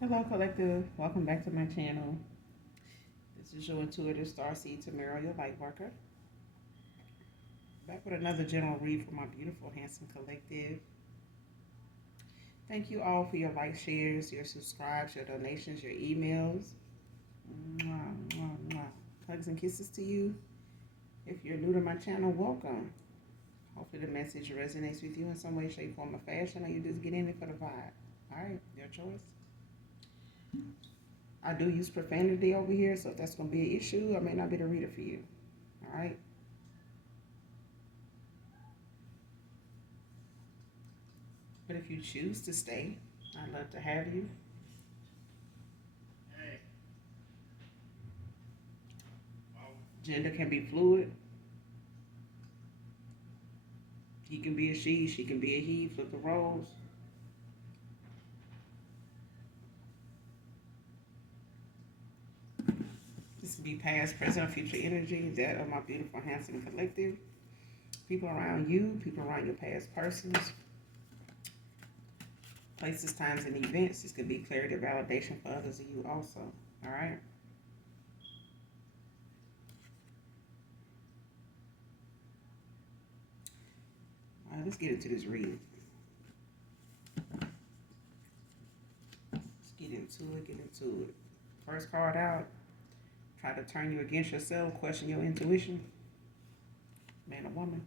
Hello, collective. Welcome back to my channel. This is your intuitive starseed Tamara, your light worker. Back with another general read for my beautiful, handsome collective. Thank you all for your likes, shares, your subscribes, your donations, your emails. Mwah, mwah, mwah. Hugs and kisses to you. If you're new to my channel, welcome. Hopefully the message resonates with you in some way, shape, form, or fashion, or you just get in it for the vibe. All right, your choice. I do use profanity over here, so if that's going to be an issue, I may not be the reader for you. All right. But if you choose to stay, I'd love to have you. Gender can be fluid. He can be a she can be a he. Flip the roles. This can be past, present, or future energy. That of my beautiful, handsome collective. People around you, people around your past persons. Places, times, and events. This could be clarity, validation for others of you also. All right. All right, let's get into this read. Let's get into it, get into it. First card out. Try to turn you against yourself, question your intuition. Man or woman.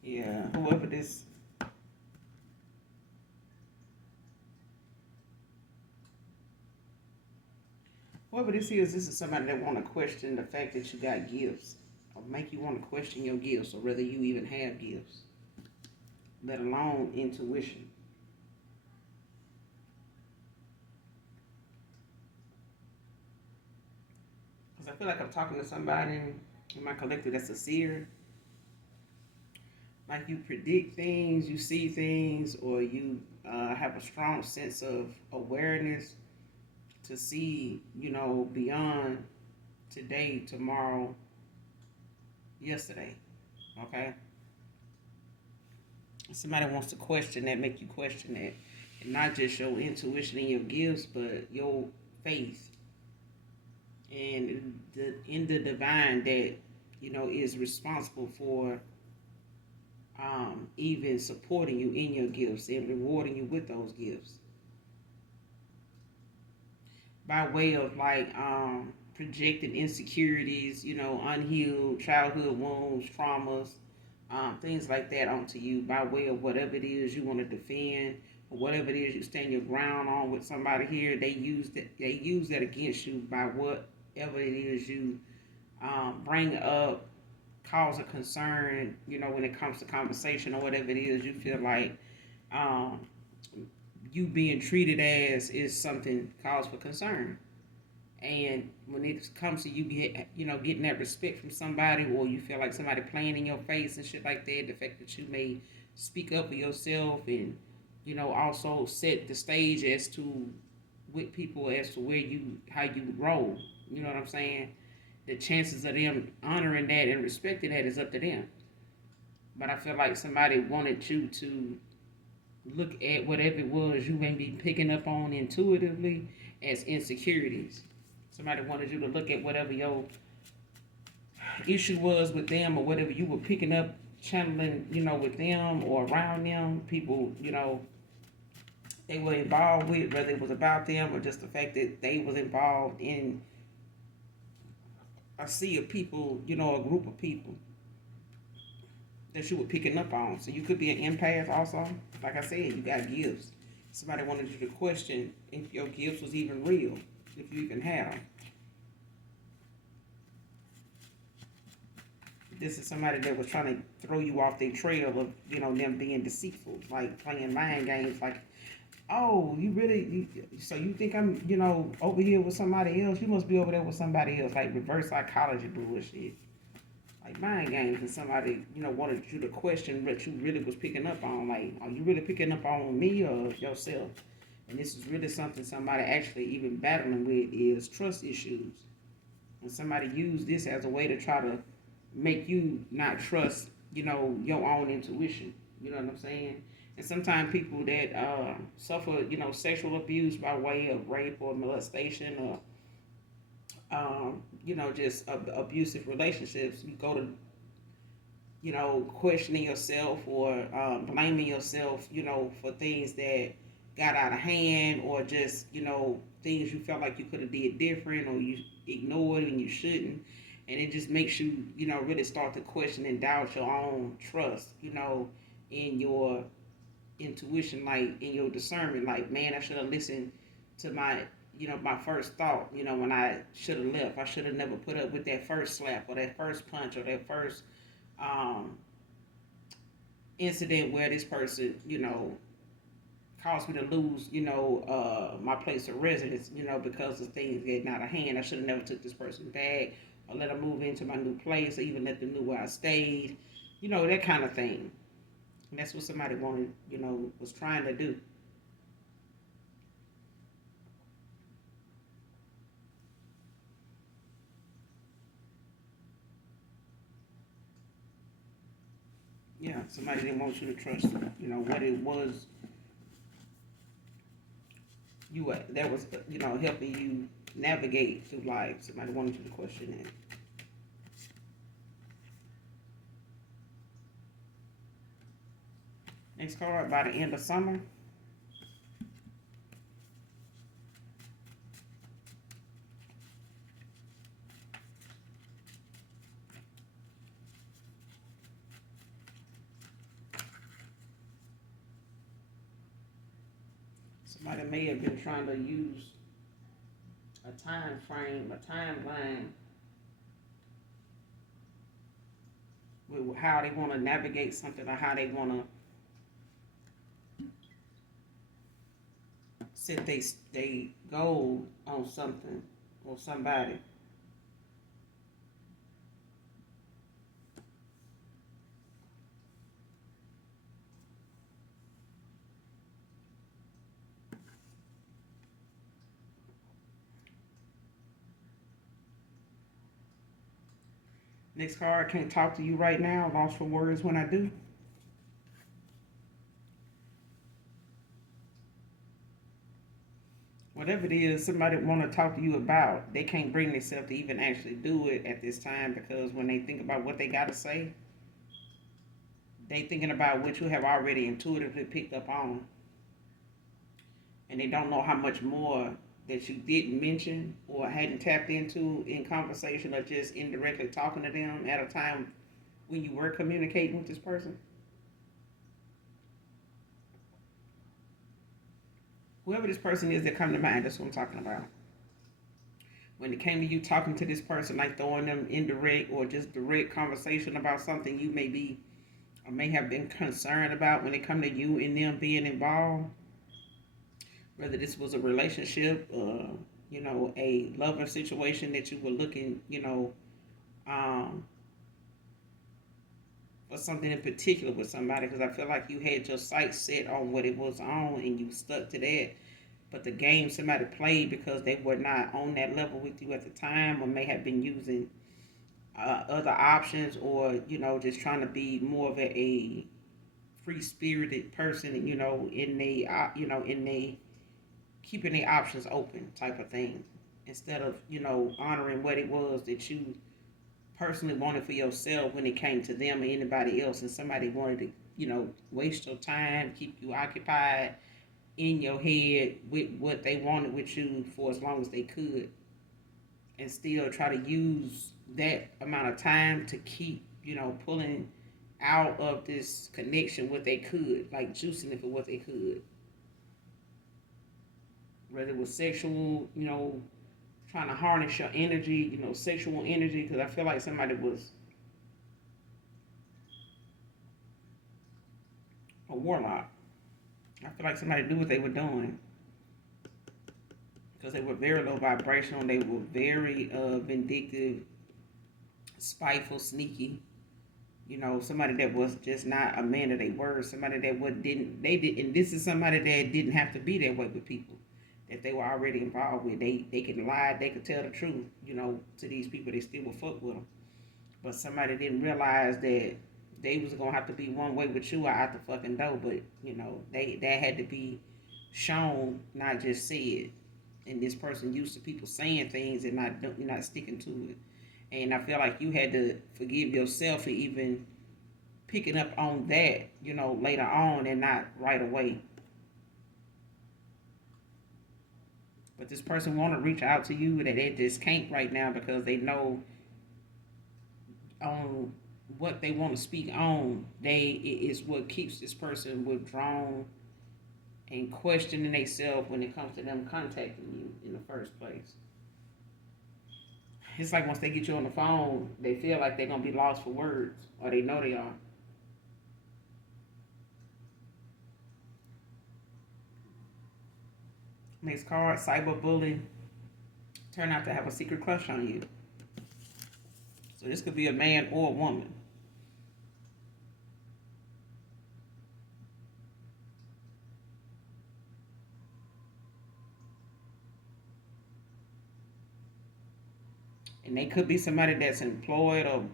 Yeah, whoever this is somebody that want to question the fact that you got gifts, or make you want to question your gifts, or whether you even have gifts, let alone intuition. Because I feel like I'm talking to somebody in my collective that's a seer. Like you predict things, you see things, or you have a strong sense of awareness to see, beyond today, tomorrow, yesterday. Okay? Somebody wants to question that, make you question that. And not just your intuition and your gifts, but your faith and in the divine that, is responsible for even supporting you in your gifts and rewarding you with those gifts. By way of like projecting insecurities, unhealed childhood wounds, traumas, things like that onto you by way of whatever it is you want to defend or whatever it is you stand your ground on with somebody here. They use that against you by whatever it is you bring up, cause a concern. When it comes to conversation or whatever it is you feel like um, you being treated as is something cause for concern. And when it comes to you getting that respect from somebody, or you feel like somebody playing in your face and shit like that, the fact that you may speak up for yourself and also set the stage as to with people as to how you roll. You know what I'm saying? The chances of them honoring that and respecting that is up to them. But I feel like somebody wanted you to look at whatever it was you may be picking up on intuitively as insecurities. Somebody wanted you to look at whatever your issue was with them, or whatever you were picking up, channeling, with them or around them, people, they were involved with, whether it was about them or just the fact that they was involved in a sea of people, a group of people that you were picking up on. So you could be an empath also. Like I said, you got gifts. Somebody wanted you to question if your gifts was even real, if you even had them. This is somebody that was trying to throw you off their trail of, them being deceitful, like playing mind games, like, oh, so you think I'm, over here with somebody else? You must be over there with somebody else, like reverse psychology bullshit. Like mind games, and somebody, wanted you to question what you really was picking up on. Like, are you really picking up on me or yourself? And this is really something somebody actually even battling with is trust issues. And somebody used this as a way to try to make you not trust your own intuition. You know what I'm saying? And sometimes people that suffer, sexual abuse by way of rape or molestation or, just abusive relationships, you go to, questioning yourself or blaming yourself, for things that got out of hand or just, things you felt like you could have did different or you ignored and you shouldn't. And it just makes you, really start to question and doubt your own trust, in your intuition, like in your discernment. Like, man, I should have listened to my first thought, when I should have left. I should have never put up with that first slap or that first punch or that first um, incident where this person, caused me to lose, my place of residence, because of things getting out of hand. I should have never took this person back or let them move into my new place or even let them know where I stayed, that kind of thing. And that's what somebody wanted, was trying to do. Yeah, somebody didn't want you to trust, what it was that was, helping you navigate through life. Somebody wanted you to question it. Next card, by the end of summer. Somebody may have been trying to use a time frame, a timeline with how they want to navigate something or how they want to set they goal on something or somebody. Next card, I can't talk to you right now. Lost for words when I do. Whatever it is somebody want to talk to you about, they can't bring themselves to even actually do it at this time because when they think about what they got to say, they thinking about what you have already intuitively picked up on, and they don't know how much more that you didn't mention or hadn't tapped into in conversation or just indirectly talking to them at a time when you were communicating with this person. Whoever this person is that come to mind, that's what I'm talking about. When it came to you talking to this person, like throwing them indirect or just direct conversation about something you may be or may have been concerned about when it come to you and them being involved, whether this was a relationship, a lover situation that you were looking, um, for something in particular with somebody, because I feel like you had your sights set on what it was on and you stuck to that. But the game somebody played because they were not on that level with you at the time, or may have been using other options, or just trying to be more of a free spirited person, in they keeping their options open type of thing, instead of honoring what it was that you personally wanted for yourself when it came to them or anybody else, and somebody wanted to waste your time, keep you occupied in your head with what they wanted with you for as long as they could, and still try to use that amount of time to keep pulling out of this connection what they could, like juicing it for what they could, whether it was sexual, trying to harness your energy, sexual energy, because I feel like somebody was a warlock. I feel like somebody knew what they were doing because they were very low vibrational. They were very vindictive, spiteful, sneaky. Somebody that was just not a man of their word. Somebody that what didn't they did, and this is somebody that didn't have to be that way with people that they were already involved with. They could lie, they could tell the truth, to these people. They still would fuck with them. But somebody didn't realize that they was gonna have to be one way with you or out the fucking door. But that had to be shown, not just said. And this person used to people saying things and not sticking to it. And I feel like you had to forgive yourself for even picking up on that, later on and not right away. But this person want to reach out to you that they just can't right now because they know on what they want to speak on. They it is what keeps this person withdrawn and questioning themselves when it comes to them contacting you in the first place. It's like once they get you on the phone, they feel like they're gonna be lost for words, or they know they are. Next card, cyberbullying. Turn out to have a secret crush on you. So this could be a man or a woman. And they could be somebody that's employed or,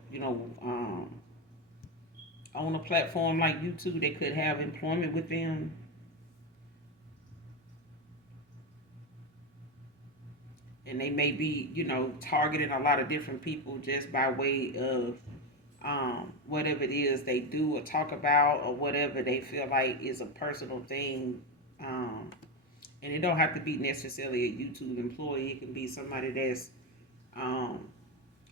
on a platform like YouTube. They could have employment with them. And they may be, targeting a lot of different people just by way of whatever it is they do or talk about or whatever they feel like is a personal thing. Um, and it don't have to be necessarily a YouTube employee. It can be somebody that's um,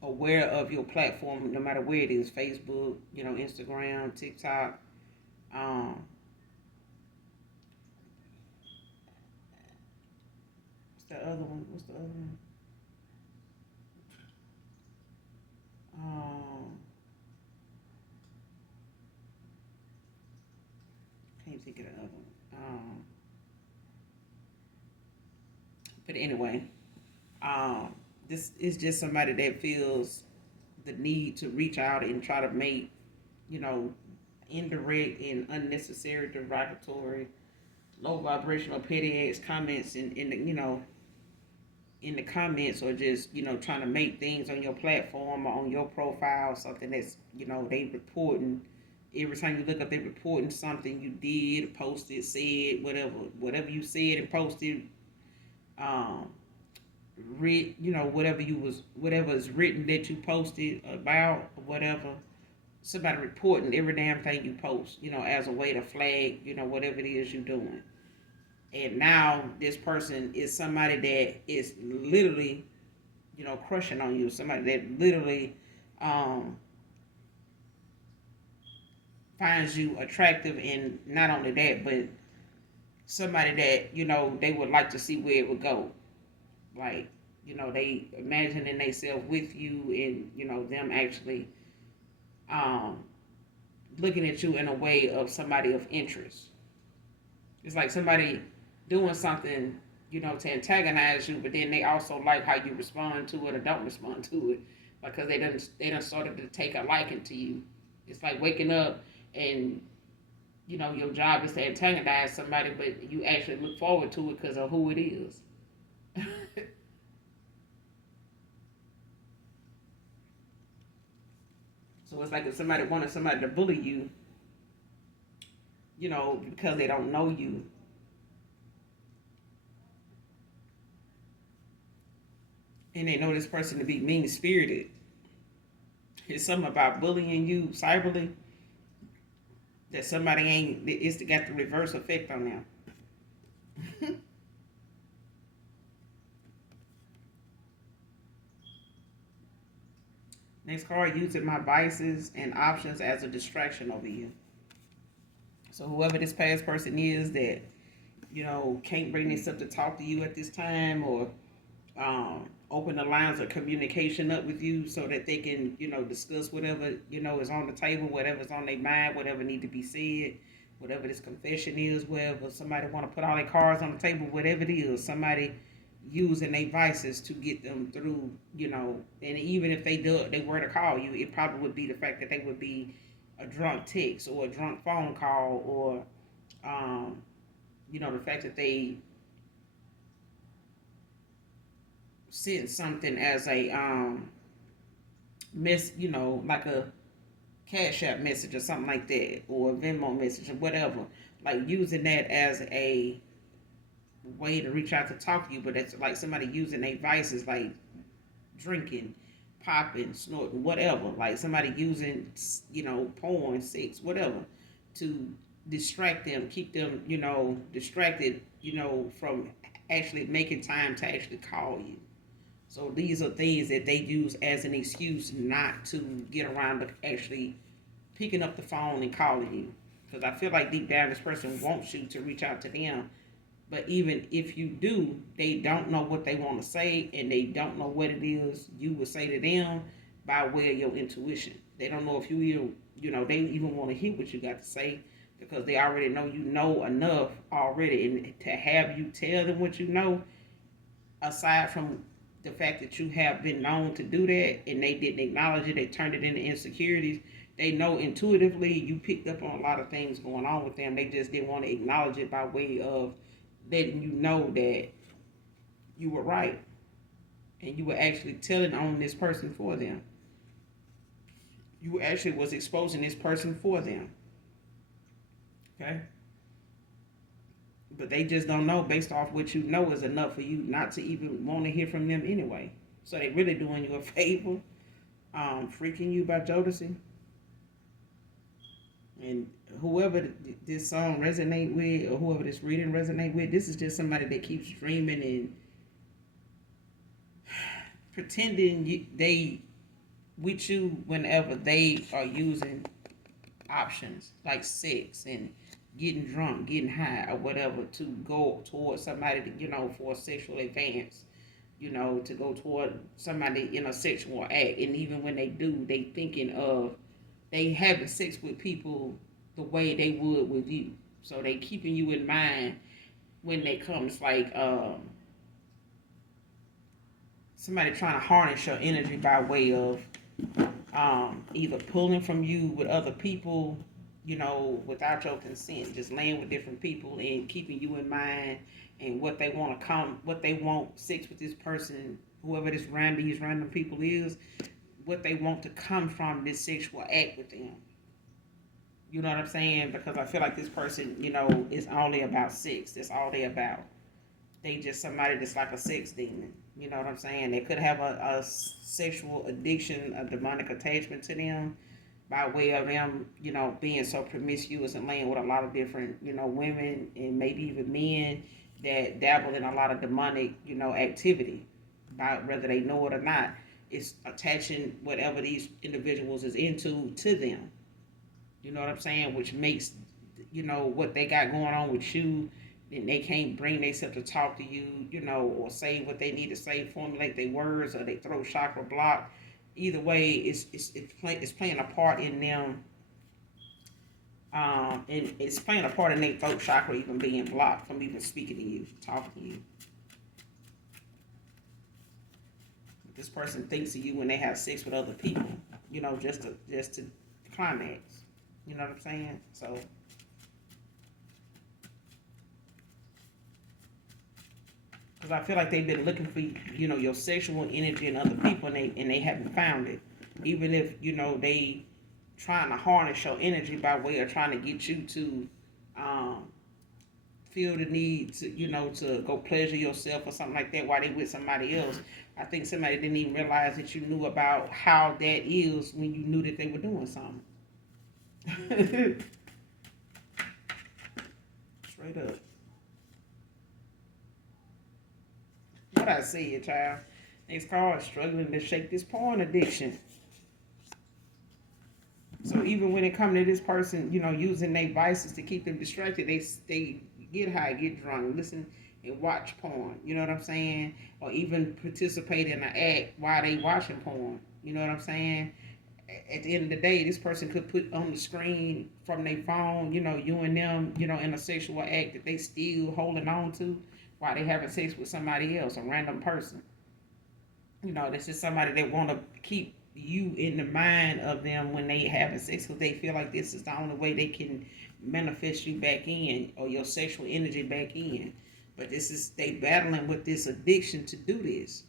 aware of your platform, no matter where it is, Facebook, Instagram, TikTok. Um, what's the other one? What's the other one? Um, can't think of the other one. But anyway, um, this is just somebody that feels the need to reach out and try to make, you know, indirect and unnecessary, derogatory, low vibrational, petty ass comments in the in the comments, or just trying to make things on your platform or on your profile something that's they reporting. Every time you look up, they reporting something you did, posted, said, whatever you said and posted. Um, read whatever is written that you posted about or whatever. Somebody reporting every damn thing you post, as a way to flag, whatever it is you're doing. And now this person is somebody that is literally, crushing on you. Somebody that literally um, finds you attractive, and not only that, but somebody that they would like to see where it would go. Like, they imagining themselves with you, and them actually um, looking at you in a way of somebody of interest. It's like somebody doing something, to antagonize you, but then they also like how you respond to it or don't respond to it, because they done started to take a liking to you. It's like waking up and your job is to antagonize somebody, but you actually look forward to it because of who it is. So it's like if somebody wanted somebody to bully you, because they don't know you, and they know this person to be mean spirited. It's something about bullying you cyberly that somebody ain't. It's got the reverse effect on them. Next card, using my vices and options as a distraction over you. So whoever this past person is that can't bring themselves to talk to you at this time, or open the lines of communication up with you so that they can discuss whatever is on the table, whatever's on their mind, whatever need to be said, whatever this confession is, wherever somebody want to put all their cards on the table, whatever it is, somebody using their vices to get them through, and even if they were to call you, it probably would be the fact that they would be a drunk text or a drunk phone call, or the fact that they sent something as a like a Cash App message or something like that, or a Venmo message or whatever. Like using that as a way to reach out to talk to you, but it's like somebody using their vices like drinking, popping, snorting, whatever. Like somebody using, porn, sex, whatever, to distract them, keep them, distracted, from actually making time to actually call you. So these are things that they use as an excuse not to get around to actually picking up the phone and calling you. Because I feel like deep down this person wants you to reach out to them. But even if you do, they don't know what they want to say and they don't know what it is you would say to them by way of your intuition. They don't know if you even, they even want to hear what you got to say because they already know you know enough already. And to have you tell them what you know, aside from the fact that you have been known to do that and they didn't acknowledge it, they turned it into insecurities. They know intuitively you picked up on a lot of things going on with them. They just didn't want to acknowledge it by way of letting you know that you were right and you were actually telling on this person for them. You actually was exposing this person for them. Okay? But they just don't know based off what you know is enough for you not to even want to hear from them anyway. So they really doing you a favor, freaking you by Jodeci. And whoever this song resonate with or whoever this reading resonate with, this is just somebody that keeps dreaming and pretending they with you whenever they are using options like sex and getting drunk, getting high, or whatever to go towards somebody to, for a sexual advance, to go toward somebody in a sexual act. And even when they do, they thinking of they having sex with people the way they would with you. So they keeping you in mind when they come. It's like somebody trying to harness your energy by way of either pulling from you with other people, without your consent, just laying with different people and keeping you in mind and what they want sex with this person, whoever these random people is, what they want to come from this sexual act with them. You know what I'm saying? Because I feel like this person, is only about sex. That's all they about. They just somebody that's like a sex demon. You know what I'm saying? They could have a sexual addiction, a demonic attachment to them by way of them, being so promiscuous and laying with a lot of different, women and maybe even men that dabble in a lot of demonic, activity. By whether they know it or not, it's attaching whatever these individuals is into to them. You know what I'm saying? Which makes, what they got going on with you, and they can't bring themselves to talk to you, or say what they need to say, formulate their words, or they throat chakra block. Either way, it's playing a part in them, and it's playing a part in their throat chakra even being blocked from even speaking to you, talking to you. This person thinks of you when they have sex with other people, just to climax. You know what I'm saying? So. Because I feel like they've been looking for, your sexual energy in other people, and they haven't found it. Even if, they trying to harness your energy by way of trying to get you to feel the need to, to go pleasure yourself or something like that while they with somebody else. I think somebody didn't even realize that you knew about how that is when you knew that they were doing something. Straight up. What I said, child. Next card, struggling to shake this porn addiction. So even when it comes to this person, using their vices to keep them distracted, they get high, get drunk, listen and watch porn. You know what I'm saying? Or even participate in an act while they watching porn. You know what I'm saying? At the end of the day, this person could put on the screen from their phone, you and them, in a sexual act that they still holding on to while they having sex with somebody else, a random person. This is somebody that want to keep you in the mind of them when they having sex because they feel like this is the only way they can manifest you back in or your sexual energy back in. But they battling with this addiction to do this.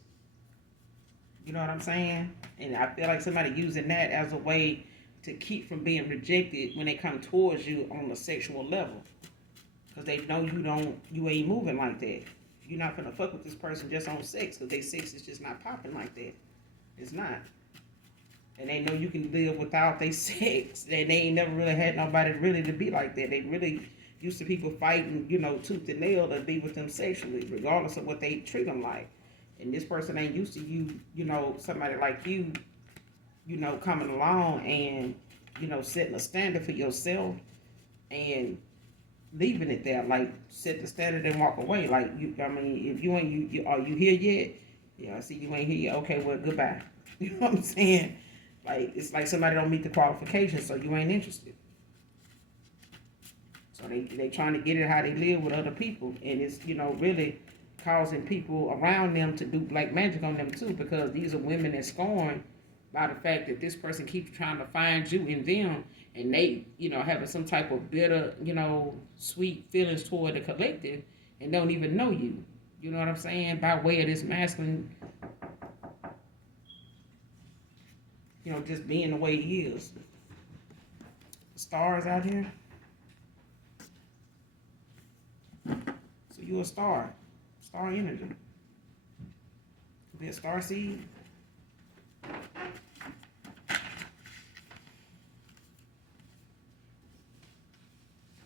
You know what I'm saying? And I feel like somebody using that as a way to keep from being rejected when they come towards you on a sexual level, because they know you ain't moving like that. You're not gonna fuck with this person just on sex, because their sex is just not popping like that. It's not. And they know you can live without their sex. And they ain't never really had nobody really to be like that. They really used to people fighting, tooth and nail to be with them sexually, regardless of what they treat them like. And this person ain't used to you, somebody like you, coming along and, setting a standard for yourself and leaving it there. Like, set the standard and walk away. Like, if you ain't, are you here yet? Yeah, I see you ain't here yet. Okay, well, goodbye. You know what I'm saying? Like, it's like somebody don't meet the qualifications, so you ain't interested. So they trying to get it how they live with other people, and it's really causing people around them to do black magic on them too, because these are women that scorn by the fact that this person keeps trying to find you in them, and they having some type of bitter sweet feelings toward the collective, and don't even know you. You know what I'm saying? By way of this masculine, just being the way he is. Stars out here. So you a star. Star energy. Be a star seed.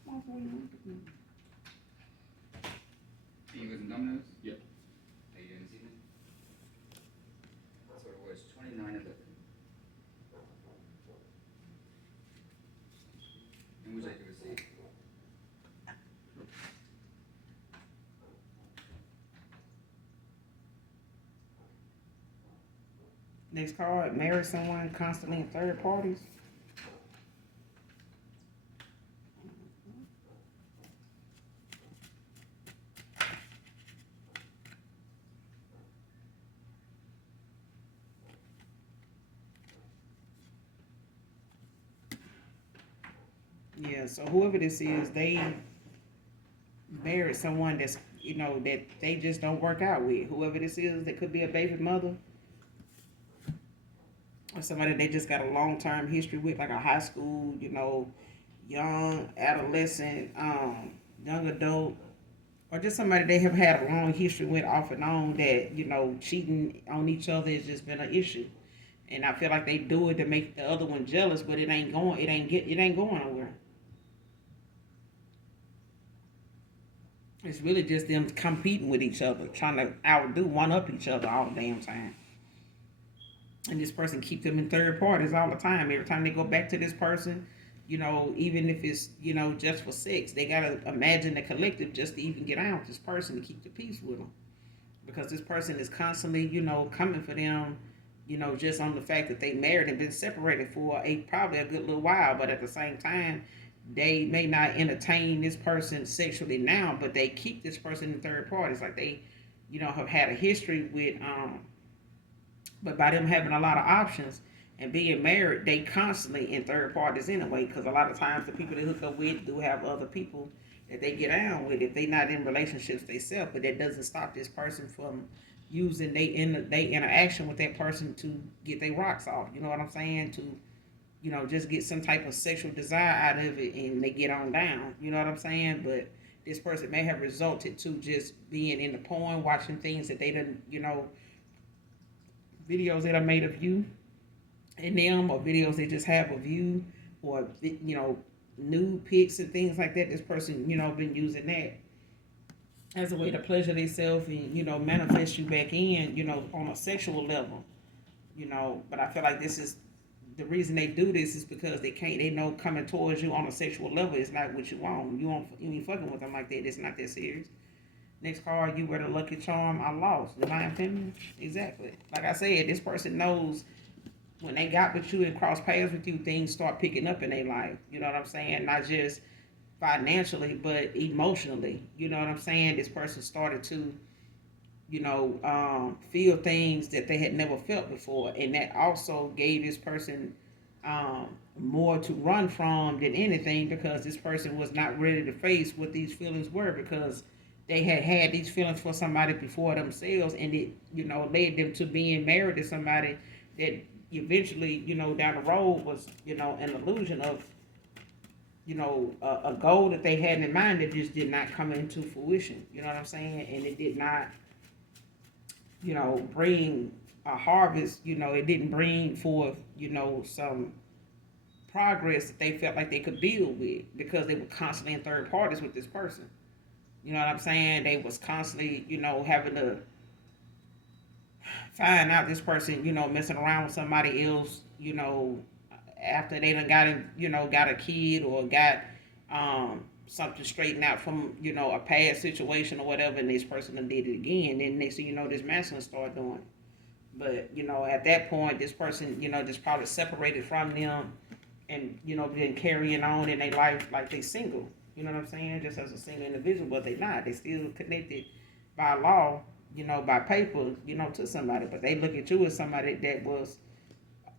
Are you using dominoes? Yep. Are you doing this evening? That's what it was, 29 of it. And would you like to receive? Next card, marry someone constantly in third parties. Yeah, so whoever this is, they married someone that's, that they just don't work out with. Whoever this is, that could be a baby mother or somebody they just got a long term history with, like a high school, young adolescent, young adult, or just somebody they have had a long history with off and on that, cheating on each other has just been an issue. And I feel like they do it to make the other one jealous, but it ain't going nowhere. It's really just them competing with each other, trying to outdo, one up each other all the damn time. And this person keep them in third parties all the time. Every time they go back to this person, even if it's just for sex, they gotta imagine the collective just to even get out with this person to keep the peace with them, because this person is constantly coming for them, just on the fact that they married and been separated for probably a good little while, but at the same time they may not entertain this person sexually now, but they keep this person in third parties, like they have had a history with but by them having a lot of options and being married, they constantly in third parties anyway. Because a lot of times the people they hook up with do have other people that they get down with if they not in relationships themselves. But that doesn't stop this person from using they interaction with that person to get their rocks off. You know what I'm saying? To just get some type of sexual desire out of it, and they get on down. You know what I'm saying? But this person may have resulted to just being in the porn, watching things that they didn't, videos that are made of you and them, or videos they just have of you, or nude pics and things like that. This person been using that as a way to pleasure themselves and manifest you back in on a sexual level. But I feel like this is the reason they do this is because they know coming towards you on a sexual level is not what you want. You ain't fucking with them like that. It's not that serious. Next card, you wear the lucky charm. I lost. Divine feminine. Exactly. Like I said, this person knows when they got with you and cross paths with you, things start picking up in their life. You know what I'm saying? Not just financially, but emotionally. You know what I'm saying? This person started to, feel things that they had never felt before, and that also gave this person more to run from than anything, because this person was not ready to face what these feelings were, because they had these feelings for somebody before themselves, and it led them to being married to somebody that eventually, down the road was, an illusion of, a goal that they had in mind that just did not come into fruition. You know what I'm saying? And it did not, bring a harvest. It didn't bring forth, some progress that they felt like they could build with because they were constantly in third parties with this person. You know what I'm saying? They was constantly, having to find out this person, messing around with somebody else, after they done got in, got a kid or got something straightened out from, a past situation or whatever, and this person done did it again. Then next thing you know, this masculine started doing it. But, at that point, this person, just probably separated from them and, been carrying on in their life like they single. You know what I'm saying? Just as a single individual, but they not. They still connected by law, by paper, to somebody. But they look at you as somebody that was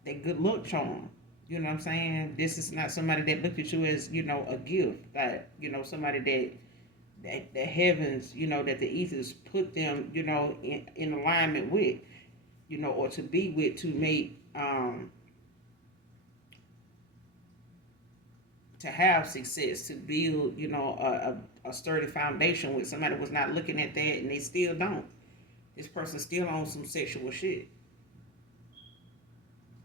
a good look charm. You know what I'm saying? This is not somebody that looked at you as, a gift. That, somebody that the heavens, that the ethers put them, in alignment with, or to be with to make to have success, to build, a sturdy foundation with. Somebody was not looking at that and they still don't. This person still on some sexual shit.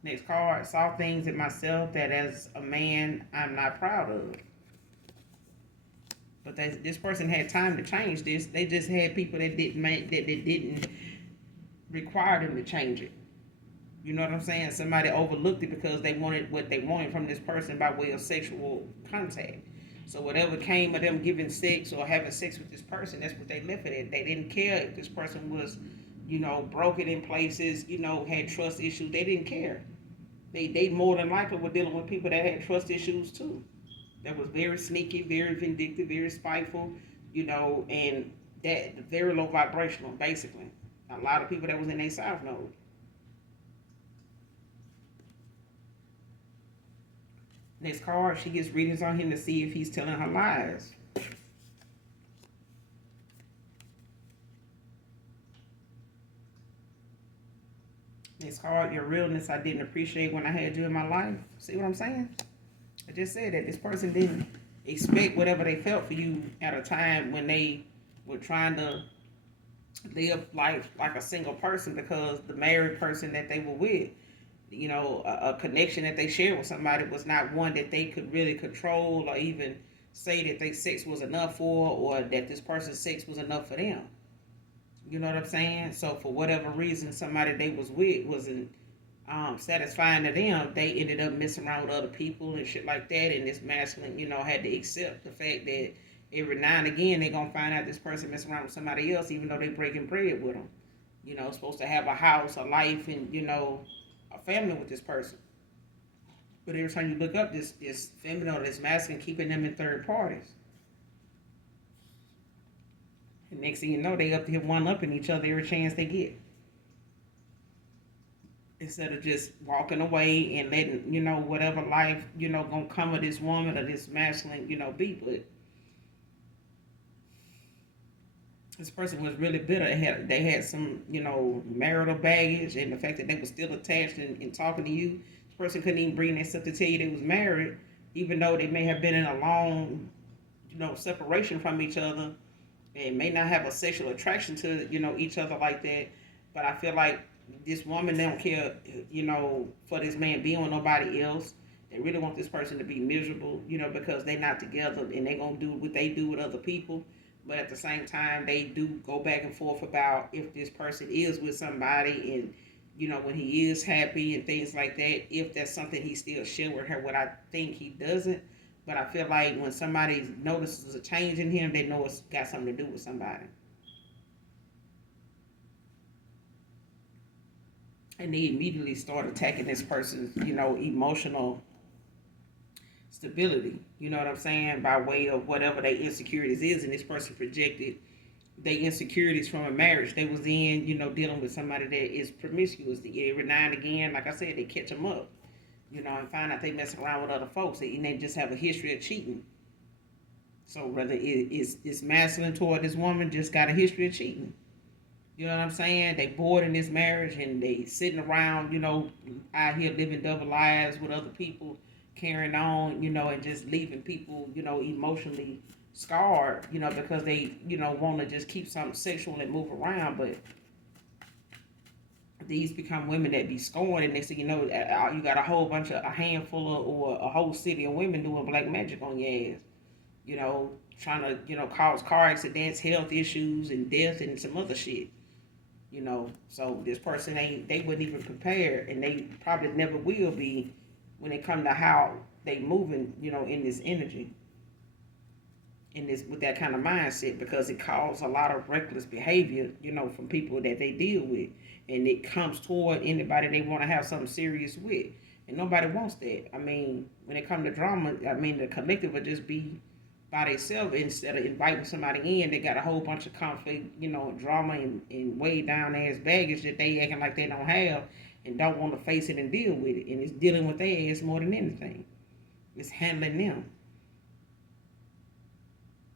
Next card, saw things in myself that as a man I'm not proud of. But this person had time to change this. They just had people that didn't require them to change it. You know what I'm saying? Somebody overlooked it because they wanted what they wanted from this person by way of sexual contact. So whatever came of them giving sex or having sex with this person, that's what they left it at. They didn't care if this person was, broken in places, had trust issues. They didn't care. They more than likely were dealing with people that had trust issues too. That was very sneaky, very vindictive, very spiteful, and that very low vibrational, basically. A lot of people that was in their south node. Next card, she gets readings on him to see if he's telling her lies. Next card, your realness I didn't appreciate when I had you in my life. See what I'm saying? I just said that this person didn't expect whatever they felt for you at a time when they were trying to live life like a single person because the married person that they were with, a connection that they shared with somebody was not one that they could really control or even say that their sex was enough for or that this person's sex was enough for them. You know what I'm saying? So for whatever reason, somebody they was with wasn't satisfying to them. They ended up messing around with other people and shit like that. And this masculine, had to accept the fact that every now and again they gonna find out this person messing around with somebody else, even though they breaking bread with them. Supposed to have a house, a life, and a family with this person. But every time you look up, this feminine or this masculine keeping them in third parties. And next thing you know, they up to one upping each other every chance they get. Instead of just walking away and letting, whatever life, gonna come with this woman or this masculine, be. But this person was really bitter. They had some, marital baggage and the fact that they were still attached and talking to you. This person couldn't even bring themselves to tell you they was married, even though they may have been in a long, separation from each other and may not have a sexual attraction to, each other like that. But I feel like this woman don't care, for this man being with nobody else. They really want this person to be miserable, because they're not together and they're going to do what they do with other people. But at the same time, they do go back and forth about if this person is with somebody and, when he is happy and things like that, if that's something he still share with her, what I think he doesn't. But I feel like when somebody notices a change in him, they know it's got something to do with somebody. And they immediately start attacking this person's, emotional stability. You know what I'm saying? By way of whatever their insecurities is, and this person projected their insecurities from a marriage they was in, dealing with somebody that is promiscuous. Every now and again, like I said, they catch them up, and find out they messing around with other folks, and they just have a history of cheating. So whether it's masculine toward this woman, just got a history of cheating. You know what I'm saying? They bored in this marriage and they sitting around, out here living double lives with other people, carrying on, and just leaving people, emotionally scarred, because they, want to just keep something sexual and move around. But these become women that be scorned, and next thing you know, you got a handful of, or a whole city of women doing black magic on your ass, trying to, cause car accidents, health issues, and death, and some other shit. So this person ain't, they wouldn't even prepare, and they probably never will be when it come to how they moving, in this energy, in this, with that kind of mindset, because it causes a lot of reckless behavior, from people that they deal with, and it comes toward anybody they want to have something serious with, and nobody wants that. I mean, when it comes to drama, I mean, the collective would just be by themselves instead of inviting somebody in. They got a whole bunch of conflict, drama, and way down ass baggage that they acting like they don't have, and don't want to face it and deal with it, and it's dealing with their ass more than anything. It's handling them.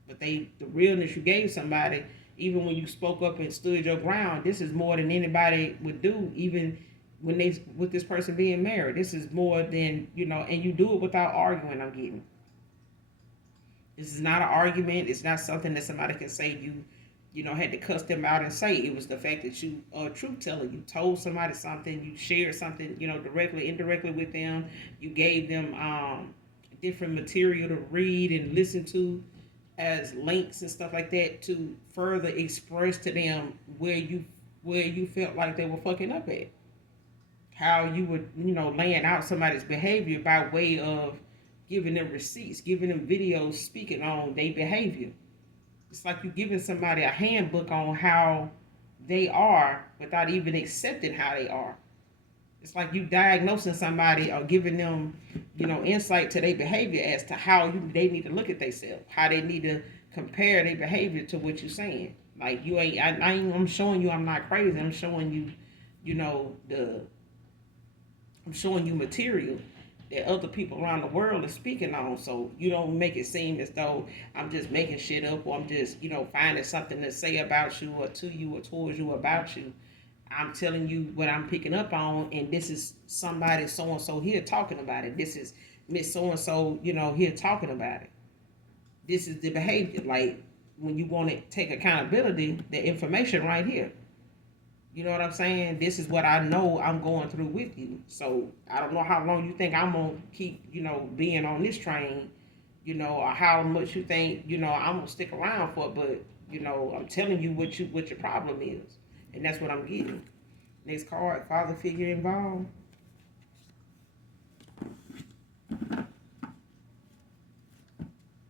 But the realness you gave somebody, even when you spoke up and stood your ground, this is more than anybody would do, even when they, with this person being married. This is more than, and you do it without arguing. I'm getting, this is not an argument. It's not something that somebody can say had to cuss them out and say. It was the fact that you are a truth teller. You told somebody something. You shared something, directly, indirectly with them. You gave them different material to read and listen to, as links and stuff like that, to further express to them where you felt like they were fucking up at. How you were, laying out somebody's behavior by way of giving them receipts, giving them videos speaking on their behavior. It's like you giving somebody a handbook on how they are without even accepting how they are. It's like you diagnosing somebody or giving them, insight to their behavior as to how they need to look at themselves, how they need to compare their behavior to what you're saying. Like you ain't, I'm showing you I'm not crazy. I'm showing you, you know, the, I'm showing you material that other people around the world are speaking on. So you don't make it seem as though I'm just making shit up, or I'm just, finding something to say about you or to you or towards you about you. I'm telling you what I'm picking up on, and this is somebody so and so here talking about it. This is Miss So and so, here talking about it. This is the behavior. Like when you want to take accountability, the information right here. You know what I'm saying? This is what I know I'm going through with you. So I don't know how long you think I'm gonna keep, being on this train, or how much you think, I'm gonna stick around for. But I'm telling you what your problem is, and that's what I'm getting. Next card, father figure involved.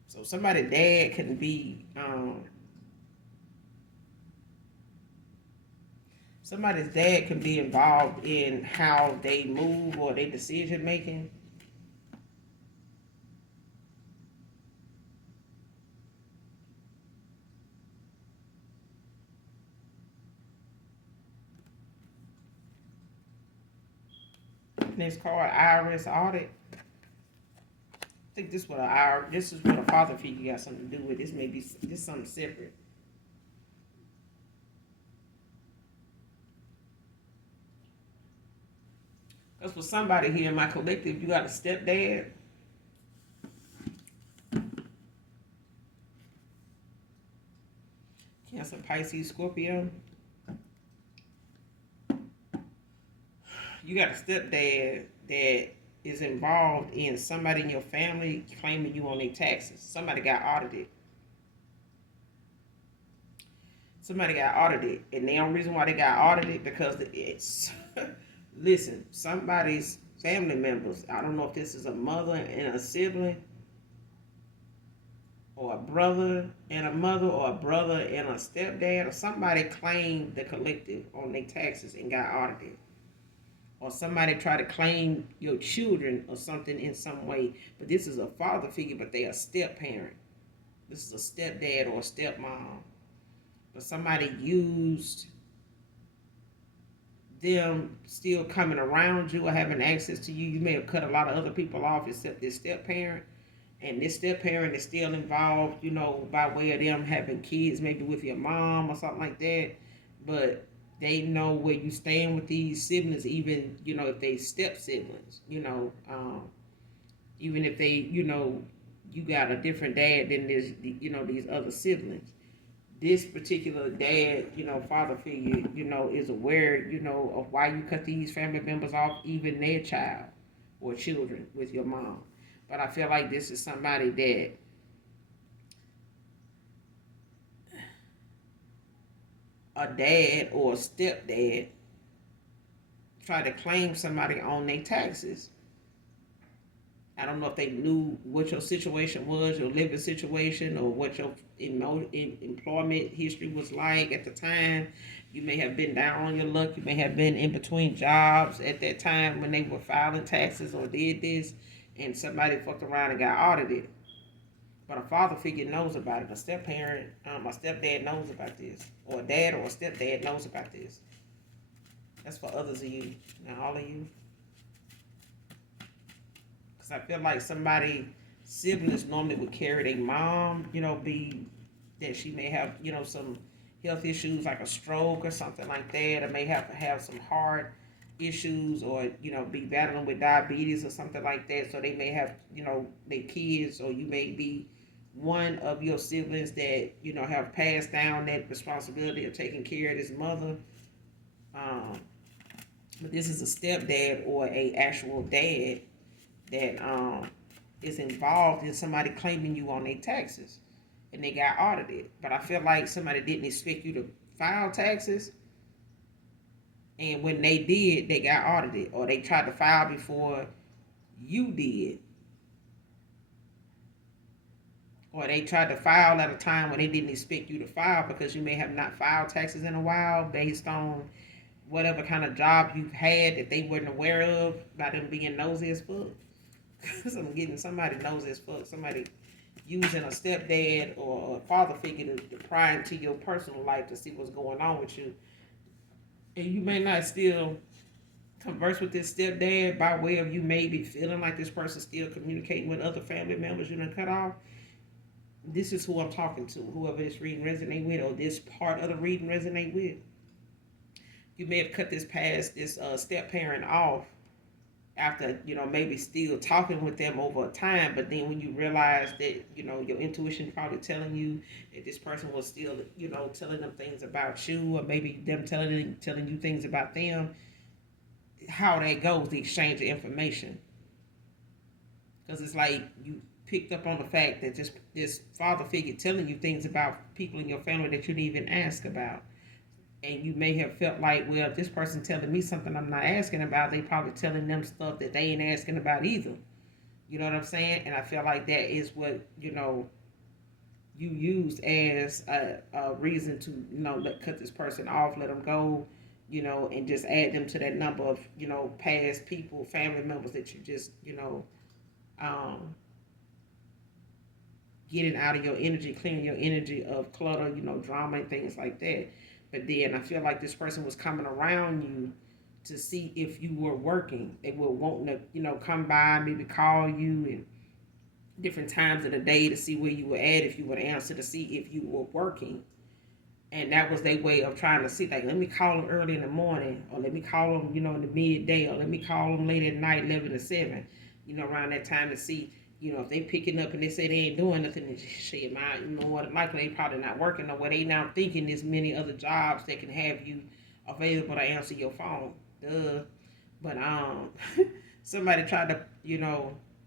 So somebody's dad can be, somebody's dad can be involved in how they move or their decision making. Next card, iris audit. I think this is what a father figure got something to do with. This may be this something separate. Because for somebody here in my collective, you got a stepdad. Cancer, Pisces, Scorpio. You got a stepdad that is involved in somebody in your family claiming you on their taxes. Somebody got audited. Somebody got audited, and the only reason why they got audited because it's listen, somebody's family members. I don't know if this is a mother and a sibling, or a brother and a mother, or a brother and a stepdad, or somebody claimed the collective on their taxes and got audited, or somebody try to claim your children or something in some way. But this is a father figure, but they are step parent. This is a stepdad or a stepmom. But somebody used them still coming around you or having access to you. You may have cut a lot of other people off except this step parent. And this step parent is still involved, by way of them having kids, maybe with your mom or something like that. but they know where you stand with these siblings, even if they step siblings. Even if they you got a different dad than this, these other siblings. This particular dad, father figure, is aware, of why you cut these family members off, even their child or children with your mom. But I feel like this is somebody that a dad or a stepdad try to claim somebody on their taxes. I don't know if they knew what your situation was, your living situation, or what your employment history was like at the time. You may have been down on your luck. You may have been in between jobs at that time when they were filing taxes or did this, and somebody fucked around and got audited. But a father figure knows about it. A step parent, a stepdad knows about this, or a dad or a stepdad knows about this. That's for others of you. Now, all of you, because I feel like somebody siblings normally would carry their mom, be that she may have, some health issues like a stroke or something like that, or may have some heart issues, or be battling with diabetes or something like that. So they may have, their kids, or you may be one of your siblings that have passed down that responsibility of taking care of this mother. Um, but this is a stepdad or a actual dad that is involved in somebody claiming you on their taxes and they got audited. But I feel like somebody didn't expect you to file taxes, and when they did, they got audited, or they tried to file before you did, or they tried to file at a time when they didn't expect you to file because you may have not filed taxes in a while based on whatever kind of job you've had that they weren't aware of by them being nosy as fuck. Because I'm getting somebody nosy as fuck, somebody using a stepdad or a father figure to pry into your personal life to see what's going on with you. And you may not still converse with this stepdad by way of you maybe feeling like this person's still communicating with other family members you done cut off. This is who I'm talking to, whoever this reading resonate with, or this part of the reading resonate with. You may have cut this step parent off after maybe still talking with them over a time, but then when you realize that your intuition probably telling you that this person was still telling them things about you, or maybe them telling you things about them, how that goes, the exchange of information. Because it's like you picked up on the fact that this father figure telling you things about people in your family that you didn't even ask about, and you may have felt like, well, if this person telling me something I'm not asking about, they probably telling them stuff that they ain't asking about either. You know what I'm saying? And I feel like that is what you used as a reason to cut this person off, let them go, and just add them to that number of past people, family members that you just um, getting out of your energy, clearing your energy of clutter, drama and things like that. But then I feel like this person was coming around you to see if you were working. They were wanting to, come by, maybe call you and different times of the day to see where you were at, if you would answer, to see if you were working. And that was their way of trying to see, like, let me call them early in the morning, or let me call them, in the midday, or let me call them late at night, 11 to 7, around that time to see, if they picking up and they say they ain't doing nothing, and shit, what, likely they probably not working, or what they now thinking there's many other jobs that can have you available to answer your phone. Duh. But somebody tried to,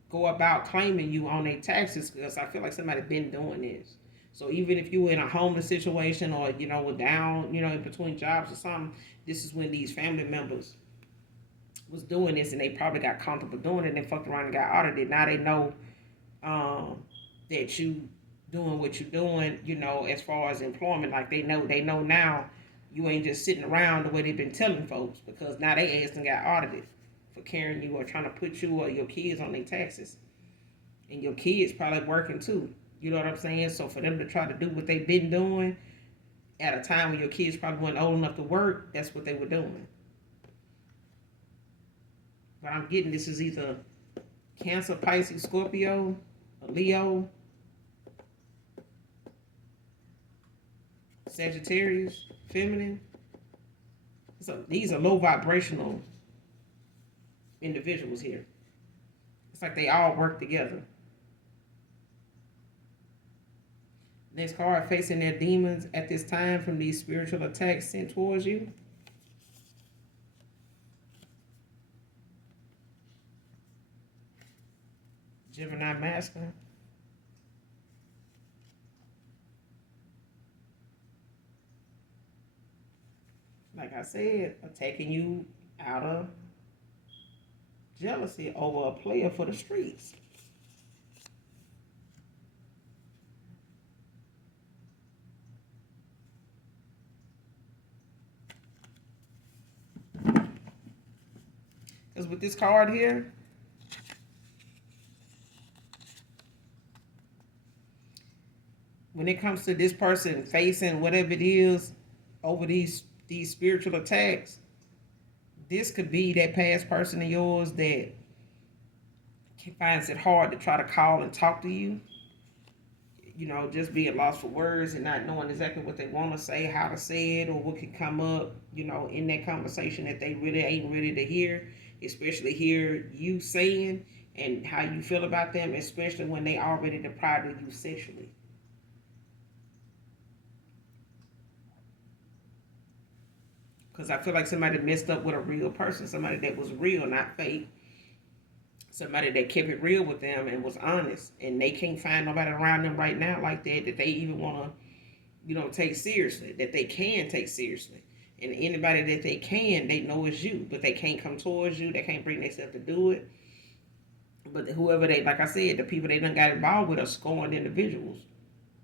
go about claiming you on their taxes, because I feel like somebody been doing this. So even if you were in a homeless situation, or were down, in between jobs or something, this is when these family members was doing this, and they probably got comfortable doing it, and they fucked around and got audited. Now they know that you doing what you're doing, as far as employment. Like they know now you ain't just sitting around the way they've been telling folks, because now they ass and got audited for carrying you or trying to put you or your kids on their taxes. And your kids probably working too. You know what I'm saying? So for them to try to do what they've been doing at a time when your kids probably weren't old enough to work, that's what they were doing. But I'm getting this is either Cancer, Pisces, Scorpio, Leo, Sagittarius, feminine. So these are low vibrational individuals here. It's like they all work together. Next card, facing their demons at this time from these spiritual attacks sent towards you. Gemini masculine. Like I said, taking you out of jealousy over a player for the streets. Because with this card here, when it comes to this person facing whatever it is over these spiritual attacks, this could be that past person of yours that finds it hard to try to call and talk to you. You know, just being lost for words and not knowing exactly what they want to say, how to say it, or what can come up, you know, in that conversation that they really ain't ready to hear, especially hear you saying and how you feel about them, especially when they already deprived of you sexually. Because I feel like somebody messed up with a real person, somebody that was real, not fake, somebody that kept it real with them and was honest, and they can't find nobody around them right now like that they even want to, you know, take seriously, that they can take seriously. And anybody that they can, they know is you, but they can't come towards you, they can't bring themselves to do it. But whoever they, like I said, the people they done got involved with are scorned individuals.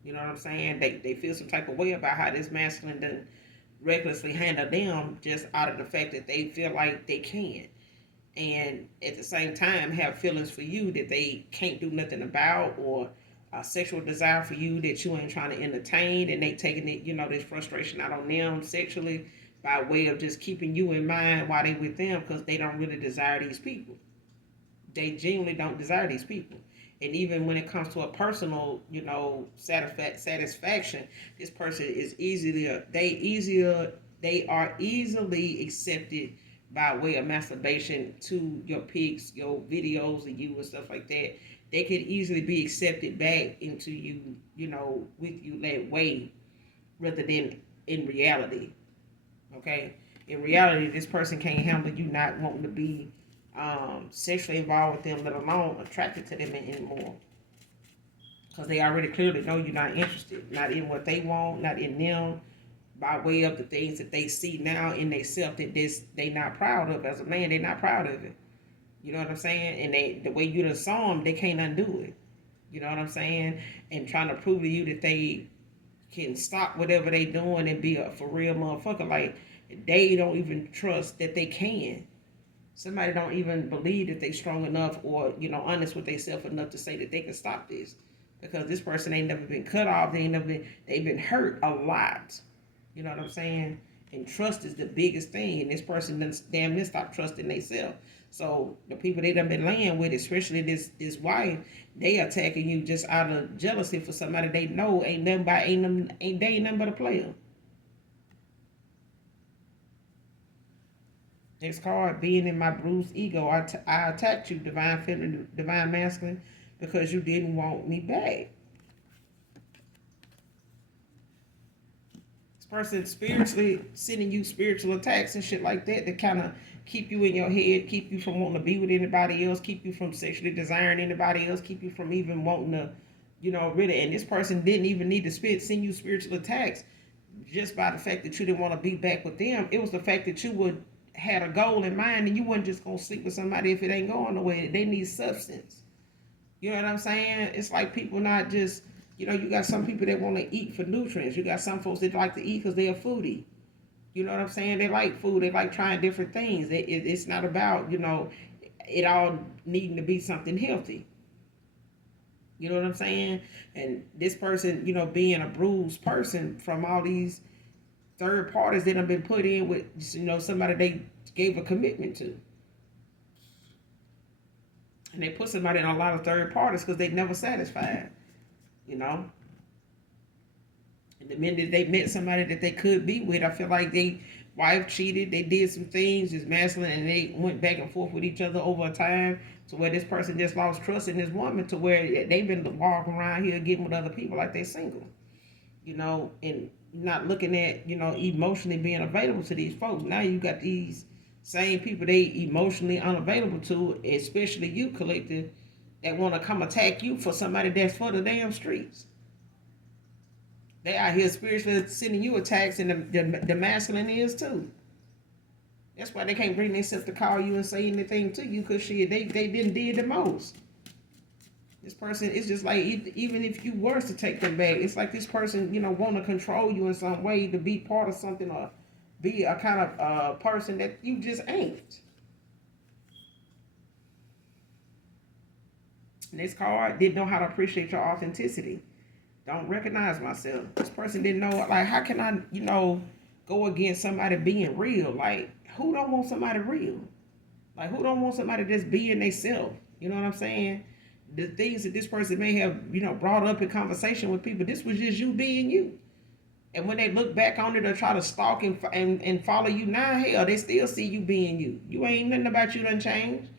You know what I'm saying? They feel some type of way about how this masculine done recklessly handle them just out of the fact that they feel like they can. And at the same time have feelings for you that they can't do nothing about, or a sexual desire for you that you ain't trying to entertain, and they taking it, you know, this frustration out on them sexually by way of just keeping you in mind while they with them, because they don't really desire these people. They genuinely don't desire these people. And even when it comes to a personal, you know, satisfaction, this person is they are easily accepted by way of masturbation to your pics, your videos of you and stuff like that. They could easily be accepted back into you, you know, with you that way, rather than in reality. Okay, in reality, this person can't handle you not wanting to be sexually involved with them, let alone attracted to them anymore. Because they already clearly know you're not interested, not in what they want, not in them, by way of the things that they see now in themselves that they not proud of. As a man, they not proud of it. You know what I'm saying? And the way you done saw them, they can't undo it. You know what I'm saying? And trying to prove to you that they can stop whatever they doing and be a for real motherfucker. Like, they don't even trust that they can. Somebody don't even believe that they strong enough, or, you know, honest with themselves enough to say that they can stop this, because this person ain't never been cut off. They've been hurt a lot. You know what I'm saying? And trust is the biggest thing. And this person done damn near stopped trusting themselves. So the people they done been laying with, especially this wife, they attacking you just out of jealousy for somebody they know ain't nothing but a player. Next card, being in my bruised ego, I attacked you, divine feminine, divine masculine, because you didn't want me back. This person spiritually sending you spiritual attacks and shit like that kind of keep you in your head, keep you from wanting to be with anybody else, keep you from sexually desiring anybody else, keep you from even wanting to, you know, really. And this person didn't even need to send you spiritual attacks just by the fact that you didn't want to be back with them. It was the fact that you would had a goal in mind, and you wasn't just gonna sleep with somebody if it ain't going nowhere. They need substance. You know what I'm saying? It's like people not just, you know, you got some people that want to eat for nutrients. You got some folks that like to eat because they're a foodie. You know what I'm saying? They like food. They like trying different things. It's not about, you know, it all needing to be something healthy. You know what I'm saying? And this person, you know, being a bruised person from all these third parties that have been put in with, you know, somebody they gave a commitment to. And they put somebody in a lot of third parties because they never satisfied, you know. And the minute they met somebody that they could be with, I feel like they wife cheated, they did some things, is masculine, and they went back and forth with each other over time to where this person just lost trust in this woman to where they've been walking around here getting with other people like they single, and not looking at, emotionally being available to these folks. Now you got these same people they emotionally unavailable to, especially you collective, that want to come attack you for somebody that's for the damn streets. They out here spiritually sending you attacks, and the masculine is too. That's why they can't bring themselves to call you and say anything to you, because they didn't did the most. This person, it's just like, even if you were to take them back, it's like this person, want to control you in some way to be part of something, or be a kind of person that you just ain't. Next card, didn't know how to appreciate your authenticity. Don't recognize myself. This person didn't know, like, how can I, go against somebody being real? Like, who don't want somebody real? Like, who don't want somebody just being themselves? You know what I'm saying? The things that this person may have, brought up in conversation with people, this was just you being you. And when they look back on it or try to stalk and follow you now, hell, they still see you being you. You ain't nothing about you done changed.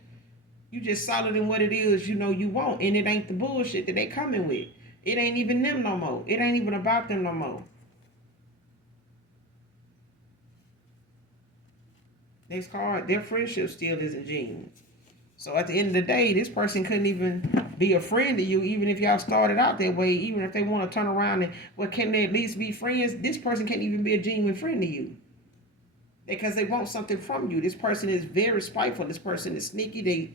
You just solid in what it is you want, and it ain't the bullshit that they coming with. It ain't even them no more. It ain't even about them no more. Next card, their friendship still isn't genuine. So at the end of the day, this person couldn't even be a friend to you, even if y'all started out that way. Even if they want to turn around and, well, can they at least be friends? This person can't even be a genuine friend to you, because they want something from you. This person is very spiteful. This person is sneaky. They,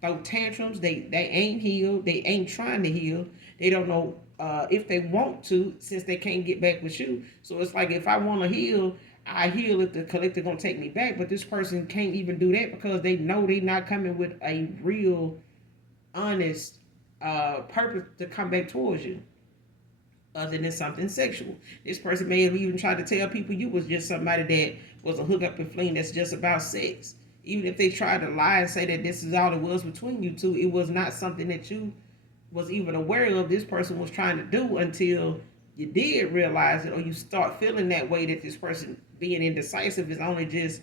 throw tantrums. They ain't healed. They ain't trying to heal. They don't know if they want to, since they can't get back with you. So it's like, if I want to heal, I heal if the collective gonna take me back. But this person can't even do that, because they know they not coming with a real, honest purpose to come back towards you, other than something sexual. This person may have even tried to tell people you was just somebody that was a hookup and fling that's just about sex. Even if they tried to lie and say that this is all it was between you two, it was not something that you was even aware of this person was trying to do, until you did realize it, or you start feeling that way, that this person being indecisive is only just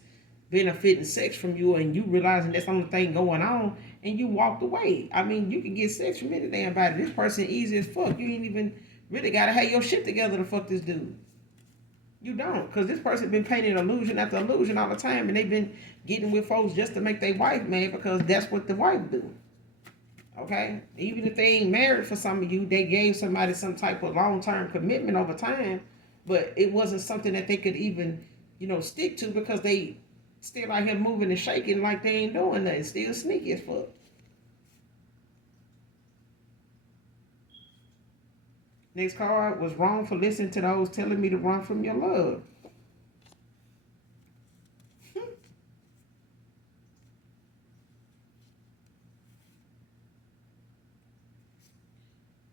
benefiting sex from you, and you realizing that's the only thing going on, and you walked away. I mean, you can get sex from any damn body. This person easy as fuck. You ain't even really gotta have your shit together to fuck this dude. You don't, because this person been painting illusion after illusion all the time, and they've been getting with folks just to make their wife mad, because that's what the wife do. Okay? Even if they ain't married, for some of you, they gave somebody some type of long-term commitment over time, but it wasn't something that they could even, stick to, because they still out here moving and shaking like they ain't doing nothing, still sneaky as fuck. Next card, was wrong for listening to those telling me to run from your love.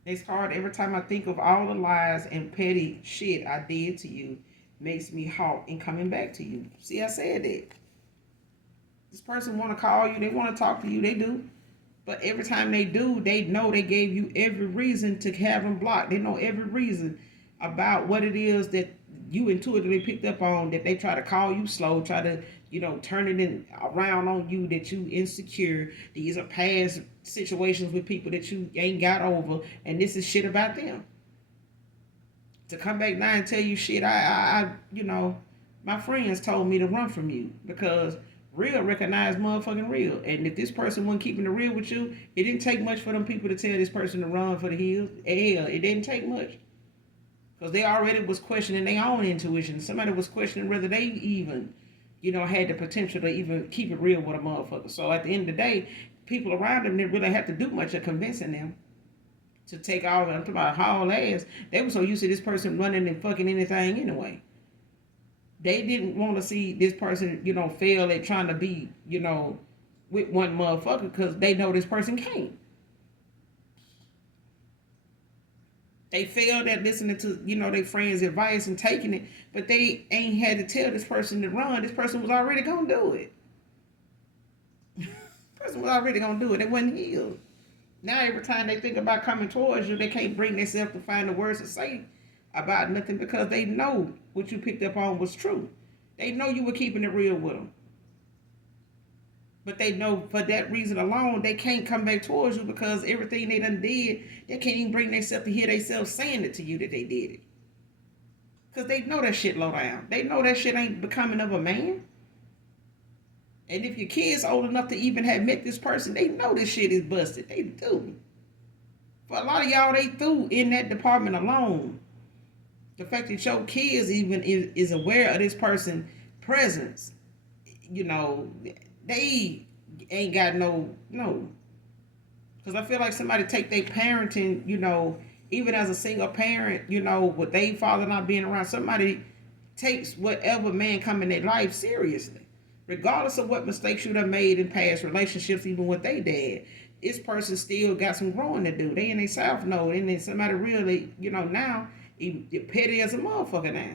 Next card, every time I think of all the lies and petty shit I did to you, makes me halt in coming back to you. See, I said that. This person want to call you, they want to talk to you, they do. But every time they do, they know they gave you every reason to have them blocked. They know every reason about what it is that you intuitively picked up on, that they try to call you slow, try to, turn it around on you, that you insecure. These are past situations with people that you ain't got over, and this is shit about them. To come back now and tell you shit, my friends told me to run from you, because real recognize motherfucking real. And if this person wasn't keeping it real with you, it didn't take much for them people to tell this person to run for the hills. Hell, it didn't take much. Because they already was questioning their own intuition. Somebody was questioning whether they even, had the potential to even keep it real with a motherfucker. So at the end of the day, people around them didn't really have to do much of convincing them to take all. I'm talking about haul ass. They were so used to this person running and fucking anything anyway. They didn't want to see this person, fail at trying to be, with one motherfucker, because they know this person can't. They failed at listening to, their friends' advice and taking it, but they ain't had to tell this person to run. This person was already gonna do it. This person was already gonna do it. They wasn't healed. Now every time they think about coming towards you, they can't bring themselves to find the words to say about nothing, because they know what you picked up on was true. They know you were keeping it real with them. But they know for that reason alone, they can't come back towards you because everything they done did, they can't even bring themselves to hear themselves saying it to you that they did it. Because they know that shit low down. They know that shit ain't becoming of a man. And if your kids old enough to even have met this person, they know this shit is busted. They do. For a lot of y'all, they through in that department alone. The fact that your kids even is aware of this person's presence, you know, they ain't got no. Because I feel like somebody take their parenting, even as a single parent, with their father not being around, somebody takes whatever man come in their life seriously. Regardless of what mistakes you done made in past relationships, even with their dad, this person still got some growing to do. They in their South Node, and then somebody really, now, petty as a motherfucker now.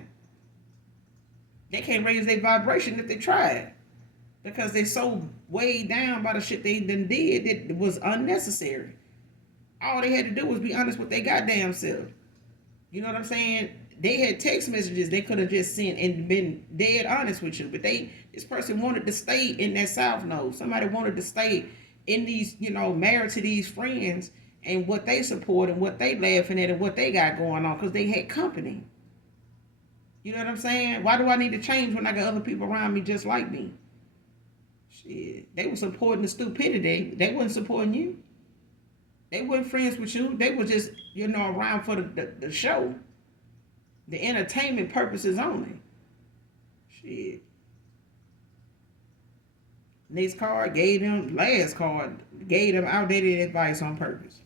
They can't raise their vibration if they tried. Because they so weighed down by the shit they done did that was unnecessary. All they had to do was be honest with their goddamn self. You know what I'm saying? They had text messages they could have just sent and been dead honest with you. But this person wanted to stay in that South Node. Somebody wanted to stay in these, married to these friends and what they support and what they laughing at and what they got going on because they had company. You know what I'm saying? Why do I need to change when I got other people around me just like me? Shit, they were supporting the stupidity. They wasn't supporting you. They weren't friends with you. They were just, around for the show. The entertainment purposes only. Shit. Last card gave them outdated advice on purpose.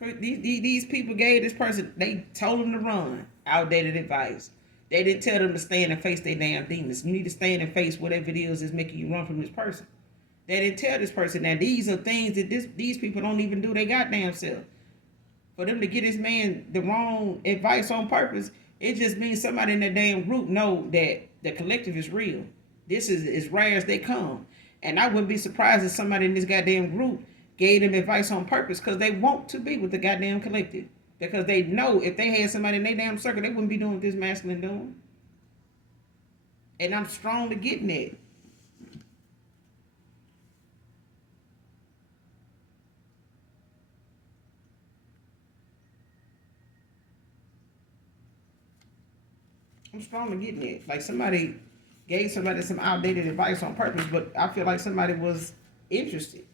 These people gave this person, they told them to run. Outdated advice. They didn't tell them to stand and face their damn demons. You need to stand and face whatever it is that's making you run from this person. They didn't tell this person that these are things that these people don't even do their goddamn self. For them to get this man the wrong advice on purpose, it just means somebody in that damn group know that the collective is real. This is as rare as they come. And I wouldn't be surprised if somebody in this goddamn group gave them advice on purpose because they want to be with the goddamn collective. Because they know if they had somebody in their damn circle, they wouldn't be doing what this masculine doing. And I'm strong to getting it. I'm strong to getting it. Like somebody gave somebody some outdated advice on purpose, but I feel like somebody was interested.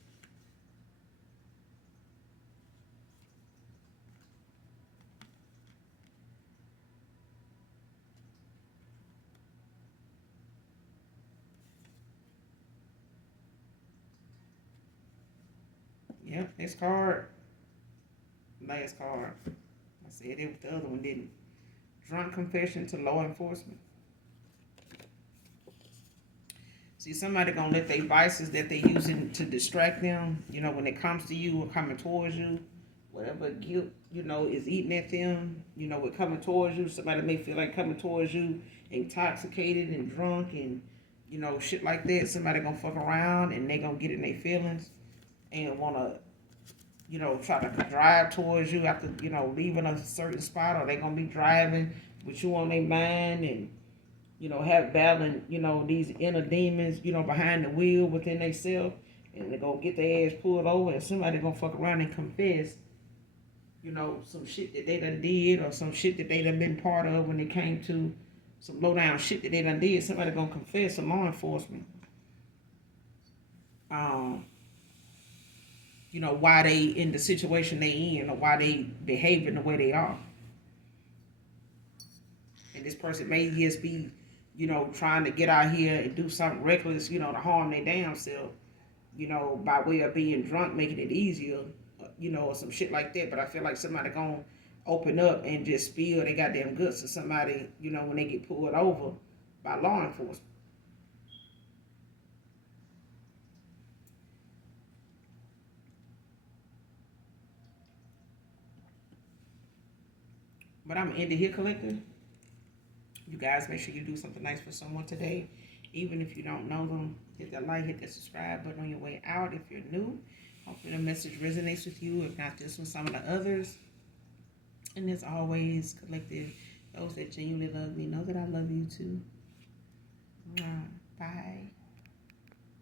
Yep, next card. Last card. I said it, the other one didn't. Drunk confession to law enforcement. See, somebody gonna let their vices that they using to distract them, when it comes to you or coming towards you, whatever guilt, is eating at them, with coming towards you, somebody may feel like coming towards you intoxicated and drunk and, shit like that. Somebody gonna fuck around and they gonna get in their feelings and wanna, try to drive towards you after, leaving a certain spot, or they gonna be driving with you on their mind and, have battling, these inner demons, behind the wheel within themselves, and they're gonna get their ass pulled over, and somebody gonna fuck around and confess, some shit that they done did, or some shit that they done been part of when it came to some low down shit that they done did. Somebody gonna confess to law enforcement. Um, why they in the situation they in, or why they behaving the way they are. And this person may just be, trying to get out here and do something reckless, to harm their damn self, by way of being drunk, making it easier, or some shit like that. But I feel like somebody gonna open up and just spill they goddamn guts to somebody, when they get pulled over by law enforcement. But I'm gonna end it here, collective. You guys make sure you do something nice for someone today. Even if you don't know them, hit that like, hit that subscribe button on your way out if you're new. Hopefully the message resonates with you. If not this one, some of the others. And as always, collective, Those that genuinely love me know that I love you too. Bye.